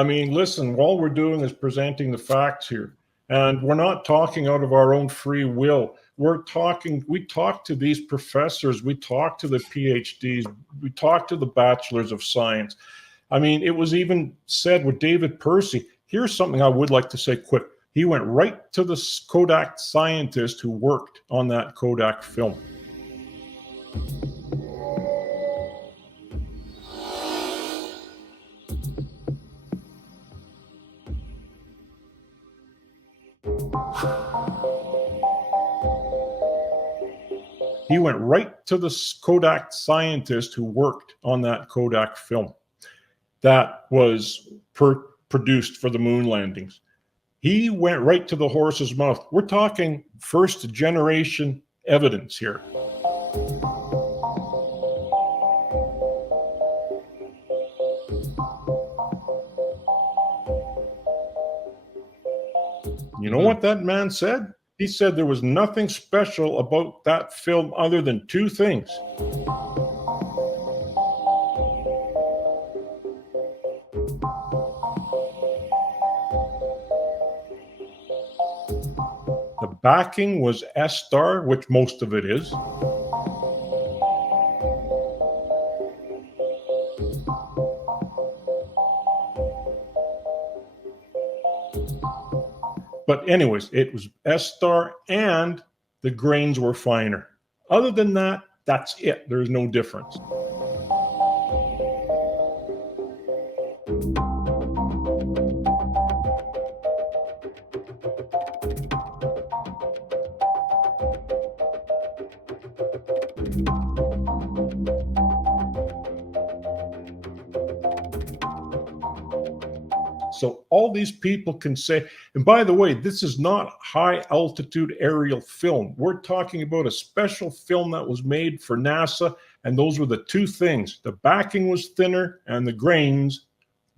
I mean, listen, all we're doing is presenting the facts here. And we're not talking out of our own free will. We talk to these professors, we talk to the PhDs, we talk to the bachelors of science. I mean, it was even said with David Percy. Here's something I would like to say quick. He went right to the Kodak scientist who worked on that Kodak film. He went right to the Kodak scientist who worked on that Kodak film that was produced for the moon landings. He went right to the horse's mouth. We're talking first generation evidence here. You know what that man said? He said there was nothing special about that film other than two things. The backing was S-star, which most of it is. But anyways, it was S-star and the grains were finer. Other than that, that's it. There's no difference. So all these people can say, and by the way, this is not high altitude aerial film. We're talking about a special film that was made for NASA, and those were the two things. The backing was thinner and the grains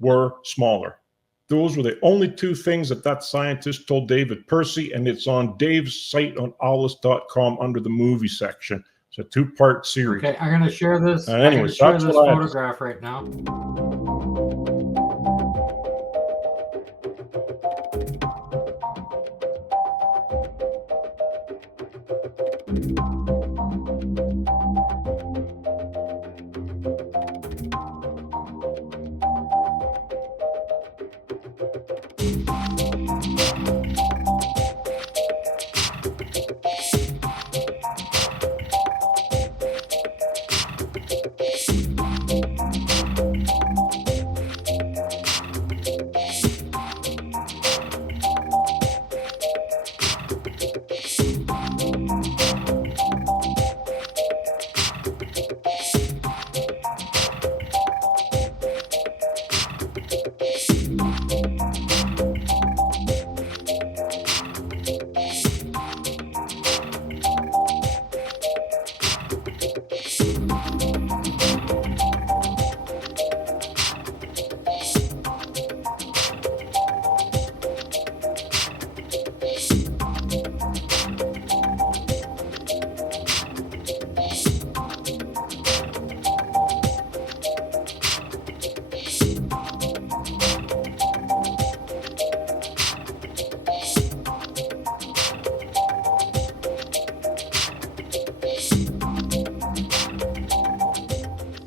were smaller. Those were the only two things that scientist told David Percy, and it's on Dave's site on owlis.com under the movie section. It's a two-part series. Okay, I'm going to share this. Anyways, I'm going to share this photograph right now.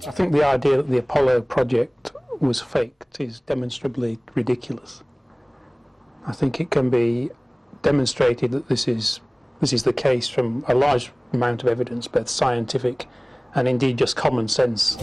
I think the idea that the Apollo project was faked is demonstrably ridiculous. I think it can be demonstrated that this is the case from a large amount of evidence, both scientific and indeed just common sense.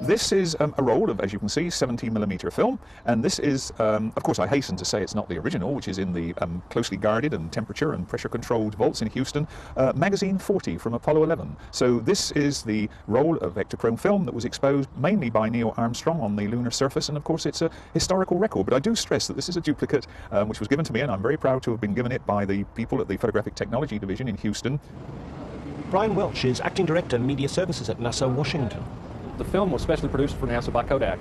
This is a roll of, as you can see, 70mm film, and this is, of course, I hasten to say it's not the original, which is in the closely guarded and temperature and pressure controlled vaults in Houston, magazine 40 from Apollo 11. So this is the roll of Ektachrome film that was exposed mainly by Neil Armstrong on the lunar surface, and of course it's a historical record, but I do stress that this is a duplicate which was given to me, and I'm very proud to have been given it by the people at the Photographic Technology Division in Houston. Brian Welch is Acting Director, Media Services at NASA Washington. The film was specially produced for NASA by Kodak.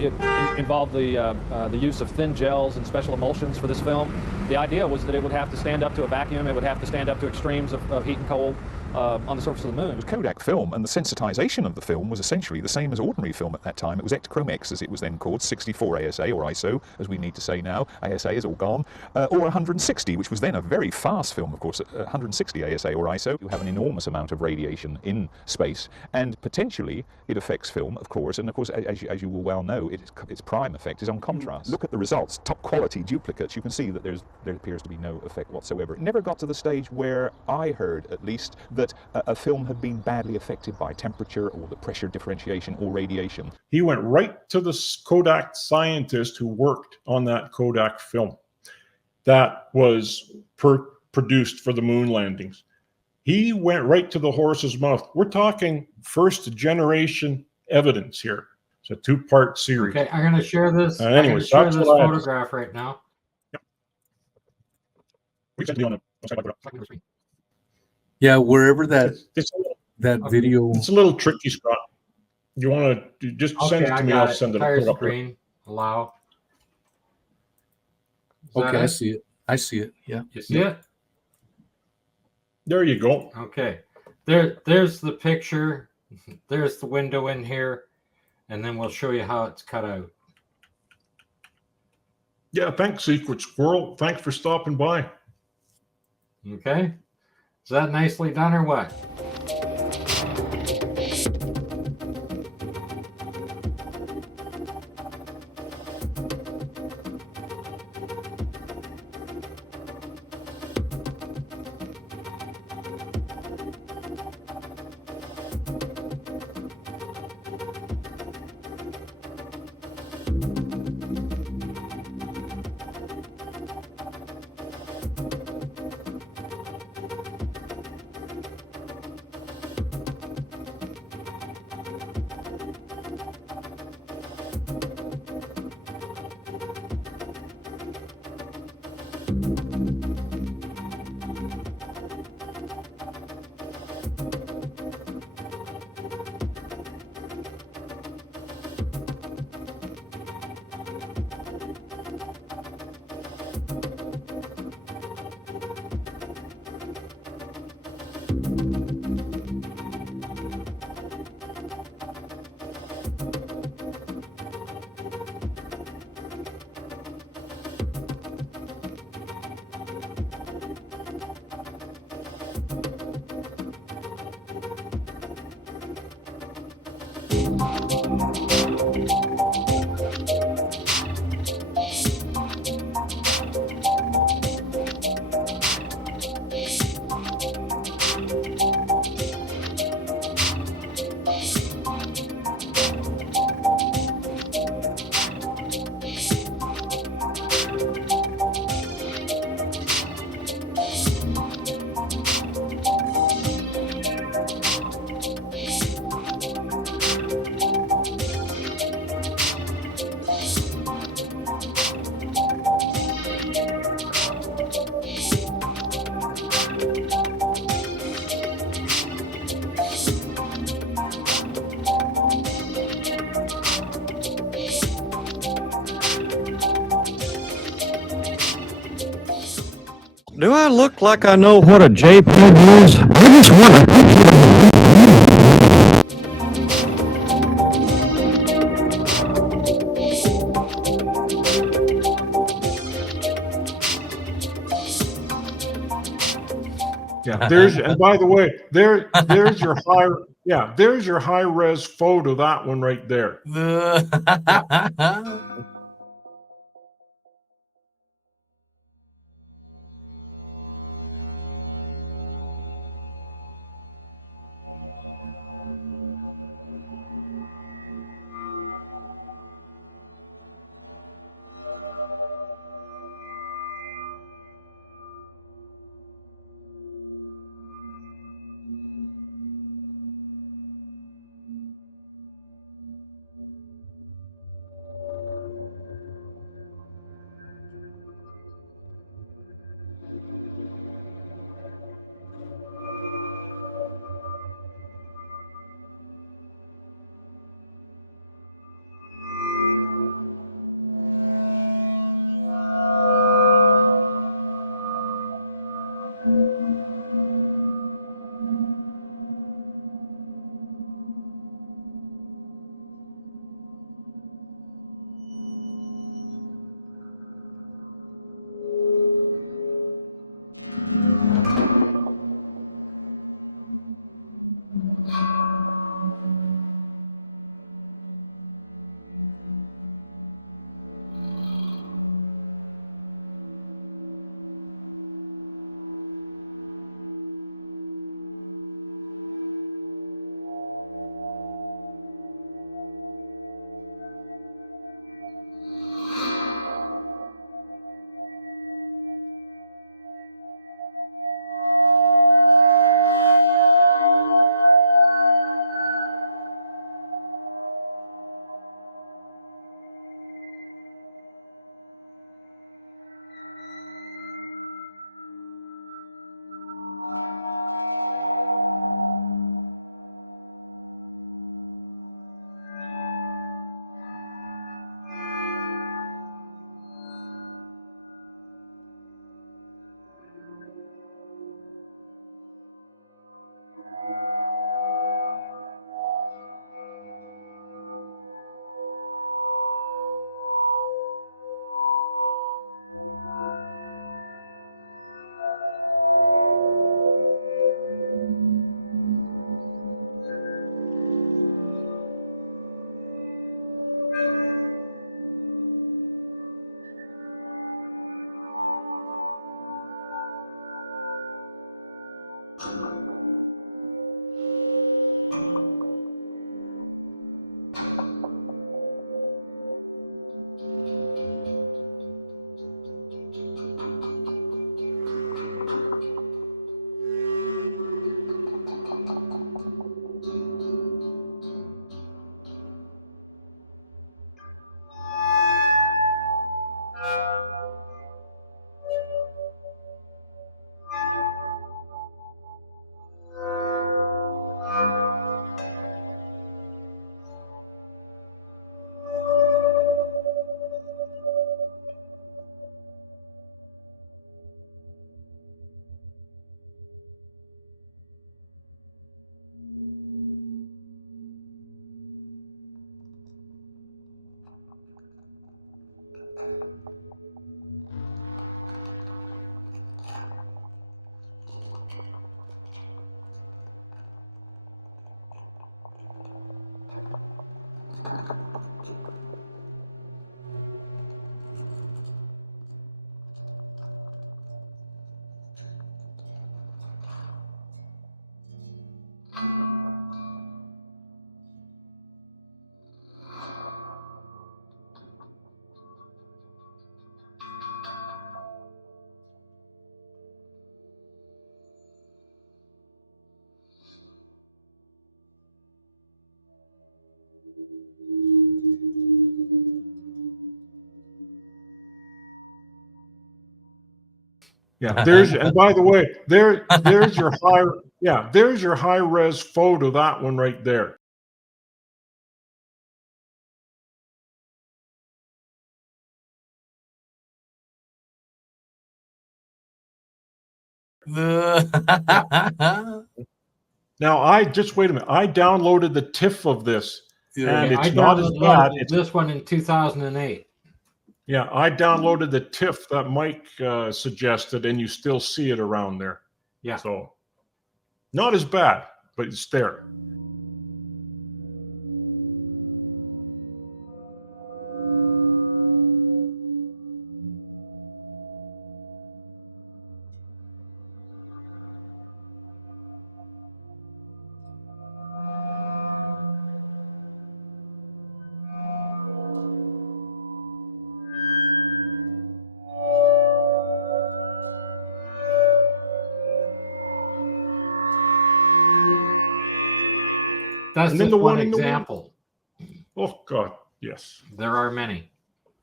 It involved the use of thin gels and special emulsions for this film. The idea was that it would have to stand up to a vacuum, it would have to stand up to extremes of heat and cold, on the surface of the moon. It was Kodak film, and the sensitization of the film was essentially the same as ordinary film at that time. It was Ektachrome X, as it was then called, 64 ASA, or ISO, as we need to say now. ASA is all gone. Or 160, which was then a very fast film, of course. 160 ASA or ISO, you have an enormous amount of radiation in space, and potentially it affects film, of course, and of course, as you will well know, its prime effect is on contrast. Look at the results, top quality duplicates. You can see that there appears to be no effect whatsoever. It never got to the stage where I heard, at least, that a film had been badly affected by temperature or the pressure differentiation or radiation. He went right to the Kodak scientist who worked on that Kodak film that was produced for the moon landings. He went right to the horse's mouth. We're talking first generation evidence here. It's a two-part series. Okay, I'm going to share this. I'm Anyways, going to share that's this what I have. photograph right now. We can be on it. Yeah, wherever that It's video. a little tricky, Scott. You want to just send Okay, it to I me? got I'll it. send it. Entire I'll put it up there. screen. Allow. Is that Okay, I it? see it. I see it. Yeah. You see it? There you go. Okay. There's the picture. There's the window in here. And then we'll show you how it's cut out. Yeah, thanks, Secret Squirrel. Thanks for stopping by. Okay. Is that nicely done or what? Do I look like I know what a JPEG is? I just want a picture. Yeah, and by the way, there's your there's your high res photo, that one right there. Yeah, there's, and by the way, there's your there's your high res photo, that one right there. Now I just wait a minute. I downloaded the TIFF of this, and Yeah, I it's not as bad. downloaded this one in 2008. Yeah, I downloaded the TIFF that Mike suggested, and you still see it around there. Yeah. So not as bad, but it's there. That's And then just the one one in the example. Oh God, yes. There are many.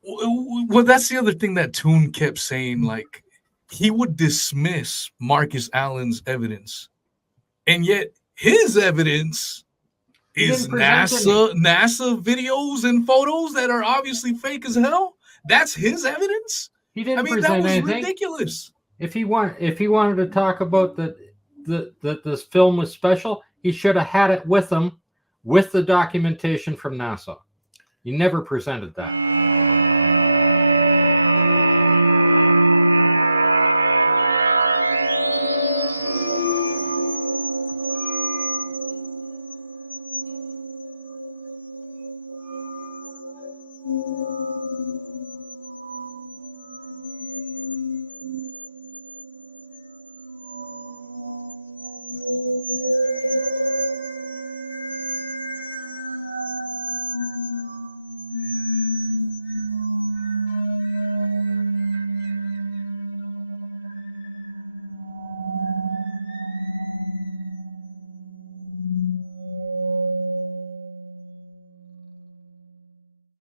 Well, that's the other thing that Toon kept saying. Like, he would dismiss Marcus Allen's evidence, and yet his evidence is didn't present NASA videos and photos that are obviously fake as hell. That's his evidence. He didn't I mean, present that was anything. ridiculous. If he wanted to talk about that this film was special, he should have had it with him, with the documentation from NASA. He never presented that.